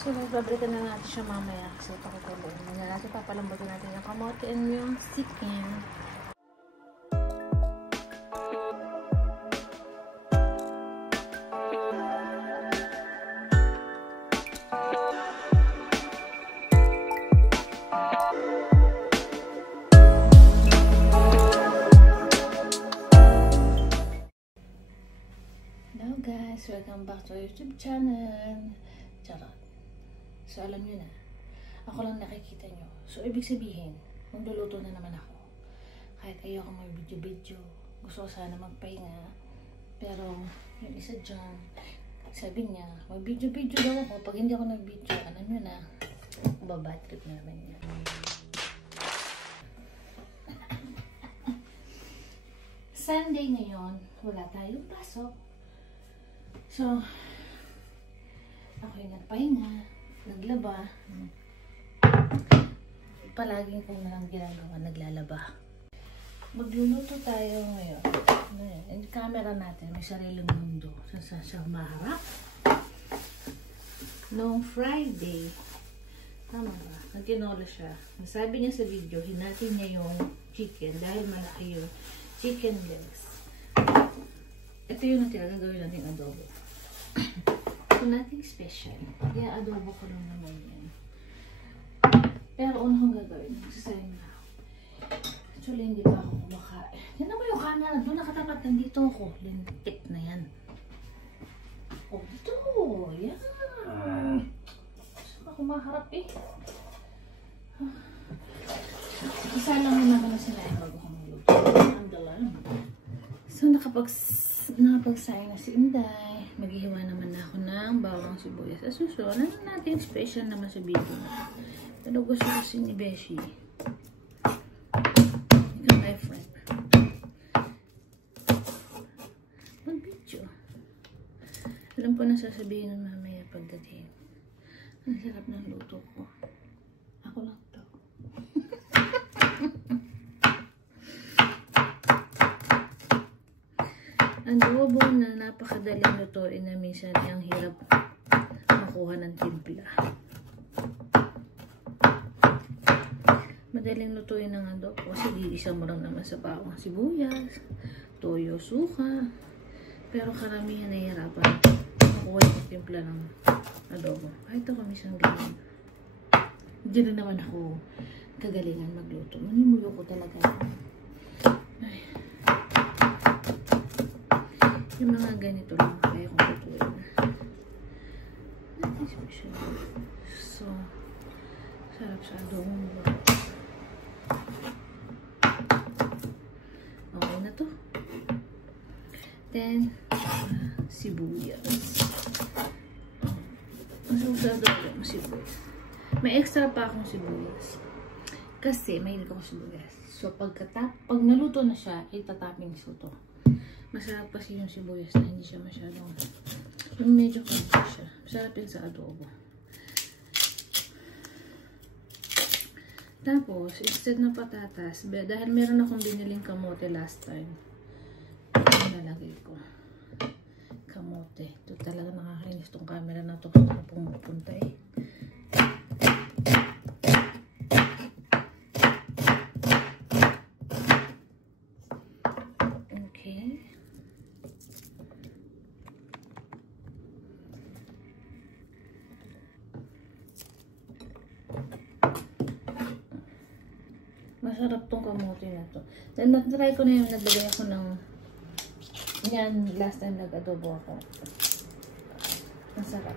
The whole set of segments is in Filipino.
So, babalikan na natin siya mamaya kasi pakukuloy. Muna natin papalambutin natin yung kamote and yung chicken. Hello guys! Welcome back to our YouTube channel. Charot. So, alam nyo na. Ako lang nakikita nyo. So, ibig sabihin, magluluto na naman ako. Kahit ayoko may video-video. Gusto ko sana magpahinga. Pero, yung isa dyan, sabi niya, may video-video daw ako. Pag hindi ako nag-video, alam nyo na, babad trip na naman niya. Sunday ngayon, wala tayong pasok. So, ako yung nagpahinga, naglaba. Palaging kung nalang ginagawa, naglalaba. Magluluto tayo ngayon. Yung camera natin, may sariling mundo. Sa maharap. Noong Friday, tama ba? Nagtinola siya. Sabi niya sa video, hinatin niya yung chicken dahil malaki yung chicken legs. Ito yung natira, gagawin natin adobo. So, nothing special. Kaya adobo ko lang naman yan. Pero una kong gagawin, magsasayin na ako. Actually, hindi pa ako kumakain. Yan naman yung camera. Doon nakatapat. Nandito ako. Lintik na yan. Oh, dito. Yan. Saan ako maharap eh? Isa lang yung naman na sila bago ko magluto. Ang dalan. So, nakapagsayin na si Inday. Maghihiwa naman na ako ng bawang sibuyas. At susunod na natin special naman sa video. Pero gusto kasi ni Beshi. Ikaw, my friend. Mag-video. Alam ko na sasabihin ng mamaya pagdating. Ang sarap ng luto ko. Ako lang to. Ang adobo na napakadaling lutuin na minsan ang hirap makuha ng timpla. Madaling lutuin ng adobo kasi iisa mo lang naman sa bawang sibuyas, toyo, suka. Pero karamihan nahihirapan makuha yung timpla ng adobo. Kahit ako minsan ganyan. Hindi na naman ako kagalingan magluto. Manimulo ko talaga. Ay. Yung mga ganito lang kaya kong lutuin. Nothing special. So, sarap sa adobo mo. Okay na to. Then, sibuyas. Masarap sa adobo mo sibuyas. May extra pa akong sibuyas. Kasi, mahilig ako sibuyas. So, pag naluto na siya, itatapping ko to. Masarap kasi yung sibuyas na hindi siya masyadong yung medyo konti siya. Masarap yun sa adobo. Tapos, instead na patatas, dahil meron akong biniling kamote last time, nalagay ko. Kamote. Ito talaga nakakainis itong camera na ito kung pumupunta eh. Masarap tong kamote na to. Then, natry ko na yung naglagay ako ng yan, last time nag-adobo ako. Masarap.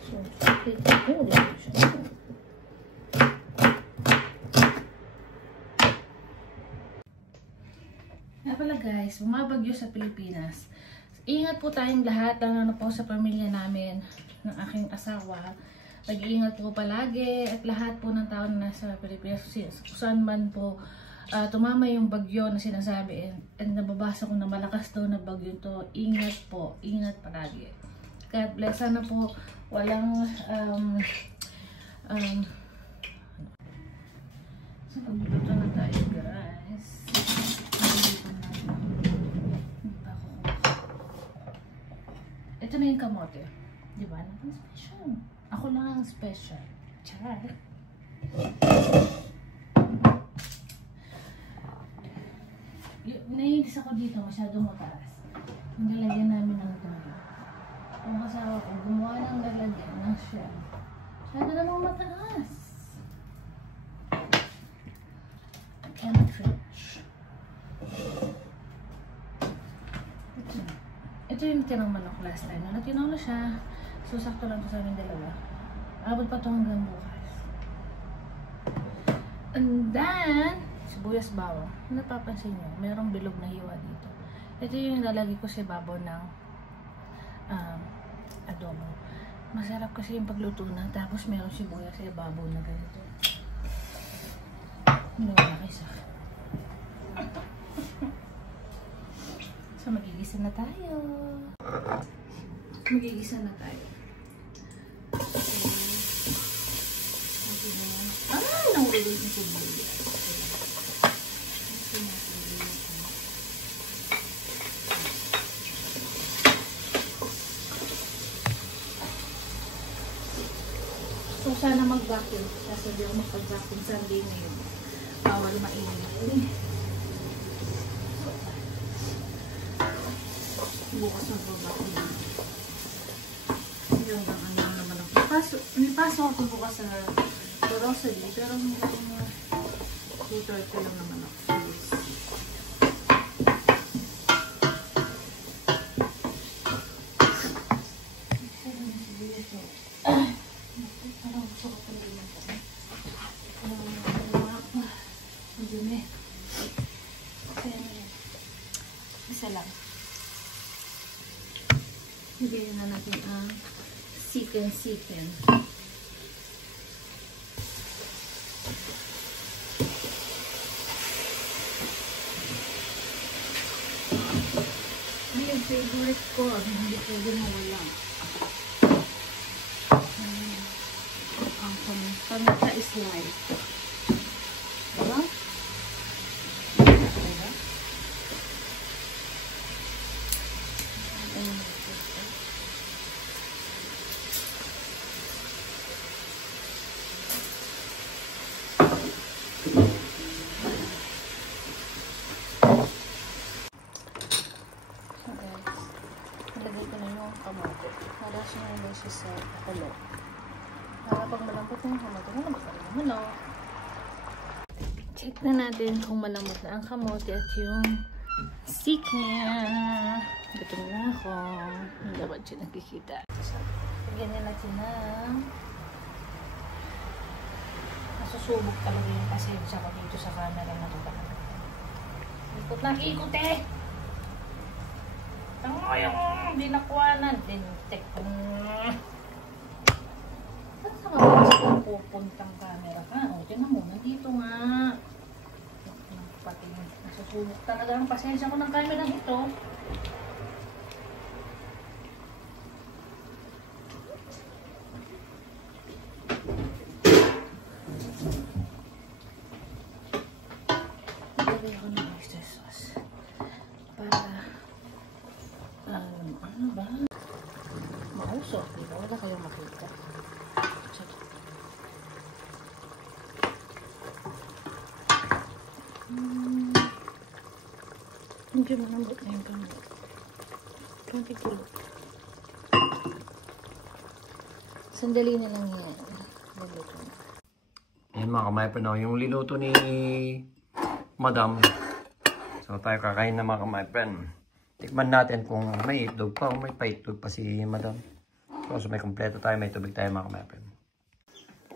So, sakit ko. Nga pala guys, bumabagyo sa Pilipinas. Ingat po tayong lahat, lalo na po sa pamilya namin, ng aking asawa. Mag-iingat po palagi at lahat po ng tao na nasa Pilipinas kung saan man po tumama yung bagyo na sinasabi and nababasa ko na malakas daw na bagyo to. Ingat po, ingat palagi. God bless. Sana po walang so magluto na tayo guys. Ito na yung kamote. Di ba? Nothing special. Ako lang ang special. Char. Naiinis ako dito, masyadong mataas. Ang lalagyan namin ng tubo. Ang kasama ko, gumawa ng lalagyan ng shell. Masyado namang mataas. And stretch. Ito yung tinang manok last time. Natinaw na siya. So, sakto lang ito sa aming dalawa. Abot pa ito hanggang bukas. And then, sibuyas bawang. Napapansin nyo, mayroong bilog na hiwa dito. Ito yung lalagay ko sa babaw ng adobo. Masarap kasi yung pagluto na. Tapos mayroong sibuyas sa babaw na ganito. Hindi ko nakisa. So, magigisa na tayo. Magigisa na tayo. Nahulog yung sibuyas. So, sana mag-vacuum. Kasi hindi ako mag-vacuum Sunday ngayon. Bawal mainit. Bukas mag-vacuum. Hanggang ano naman ako. May pasok ako bukas sa grocery. Pero hanggang 2:30 lang naman ako. Isa lang. Higyan na natin ang chicken. Ay, yung favorite ko. Hindi pwede mawala. Ang pamita is light. Diba? Kamote. Nalas na yung beses sa kulo. Para pag malambot yung kamote, malambot na rin yung manok. Check na natin kung malambot na ang kamote at yung chicken. Gutom na ako. Hindi ba siya nakikita? So, ganyan natin ng nasusubok talaga yung pasensya ko dito sa camera na ito talaga. Ikot na ikot eh! Tango yung dinakuanan. Dintek. Saan ka ba pupuntang camera ka? O, tiyan mo. Nandito nga. Pati nasusubok talaga ang pasensya ko ng camera ito. Ilagay ako ng extra sauce. Para ano ba? Mausok, diba? Wala kayong makita. Check. Hindi mo nambot na yung kamot. 20 kilo. Sandali na lang yan. Maluto na. Ayan mga kamaypan, no? Yung liluto ni Madam. So tayo kakain na mga kamaypan. Tikman natin kung may itlog pa o may paitlog pa si Madam. So may kompleto tayo, may tubig tayo mga kamaypan.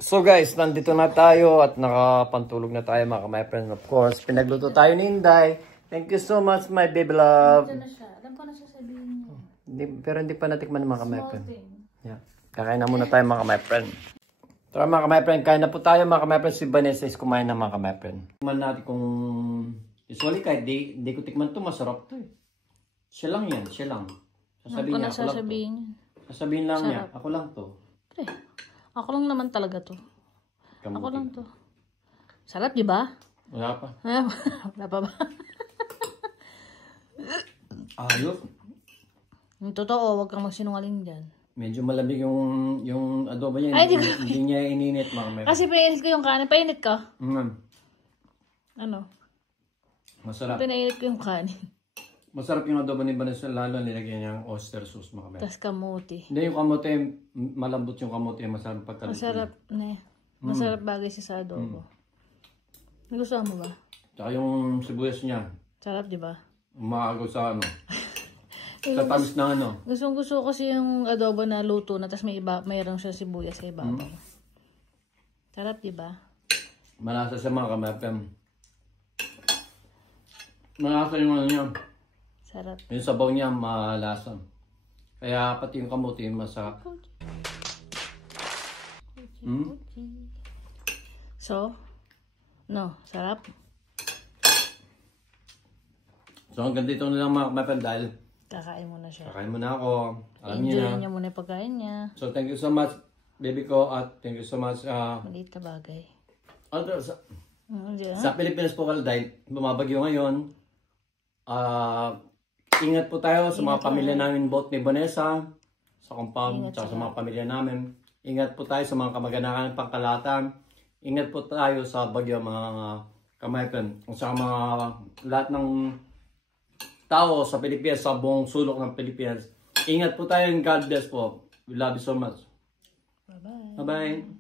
So guys, nandito na tayo at nakapantulog na tayo mga kamaypan. Of course, pinagluto tayo ni Inday. Thank you so much my baby love. Ito na siya. Alam ko na sasabihin niya. Pero hindi pa natikman mga kamaypan. Small thing. Yeah. Kakain na muna tayo mga kamaypan. Tara mga kamaypan, kain na po tayo mga kamaypan. Si Vanessa is kumain na mga kamaypan. Tikman natin kung usually kahit di ko tikman to, masarap to eh. Siya lang yan, siya lang. Sasabihin niya, ako lang to. Sasabihin lang niya, ako lang to. Pre, ako lang naman talaga to. Kamuti. Ako lang to. Sarap, di ba? Wala pa. Wala pa ba? Ayos. Yung totoo, huwag kang magsinungaling dyan. Medyo malamig yung adobo niya. Ay, Hindi niya ininit mga may. Kasi painit ko yung kanin. Painit ko? Ano? Masarap. Pinainit ko yung kanin. Masarap yung adobo ni Vanessa, lalo nilagyan niya ng oyster sauce mga may. Tapos kamuti. Hindi yung kamote, malambot yung kamote, masarap pagkaluto. Masarap na. Masarap bagay siya sa adobo. Nagustuhan mo ba? Tsaka yung sibuyas niya, Sarap, di ba? umaagaw sa ano. Sa tamis na ano. Gusto ko kasi yung adobo na luto na tapos mayroon siya sibuyas sa ibabaw. Sarap, di ba? Malasa sa mga kamepem. Malasa yung ano niya. Sarap. Yung sabaw niya malasa. Kaya pati yung kamote masarap. So, no, sarap. So hanggang dito na lang mga kamepem dahil Kakain mo na siya. kakain mo na ako. Alam niyo Enjoy na. niya muna yung pagkain niya. So thank you so much baby ko at thank you so much Maliit na bagay. Di ba? sa Pilipinas po dahil bumabagyo ngayon. Ingat po tayo sa mga pamilya namin both ni Vanessa sa compound at sa mga pamilya namin. Ingat po tayo sa mga kamag-anakan ng Pangkalatan. Ingat po tayo sa bagyo mga kamaipan. Sa mga lahat ng tao sa Pilipinas, sa buong sulok ng Pilipinas. Ingat po tayo and God bless po. We love you so much. Bye-bye. Bye-bye.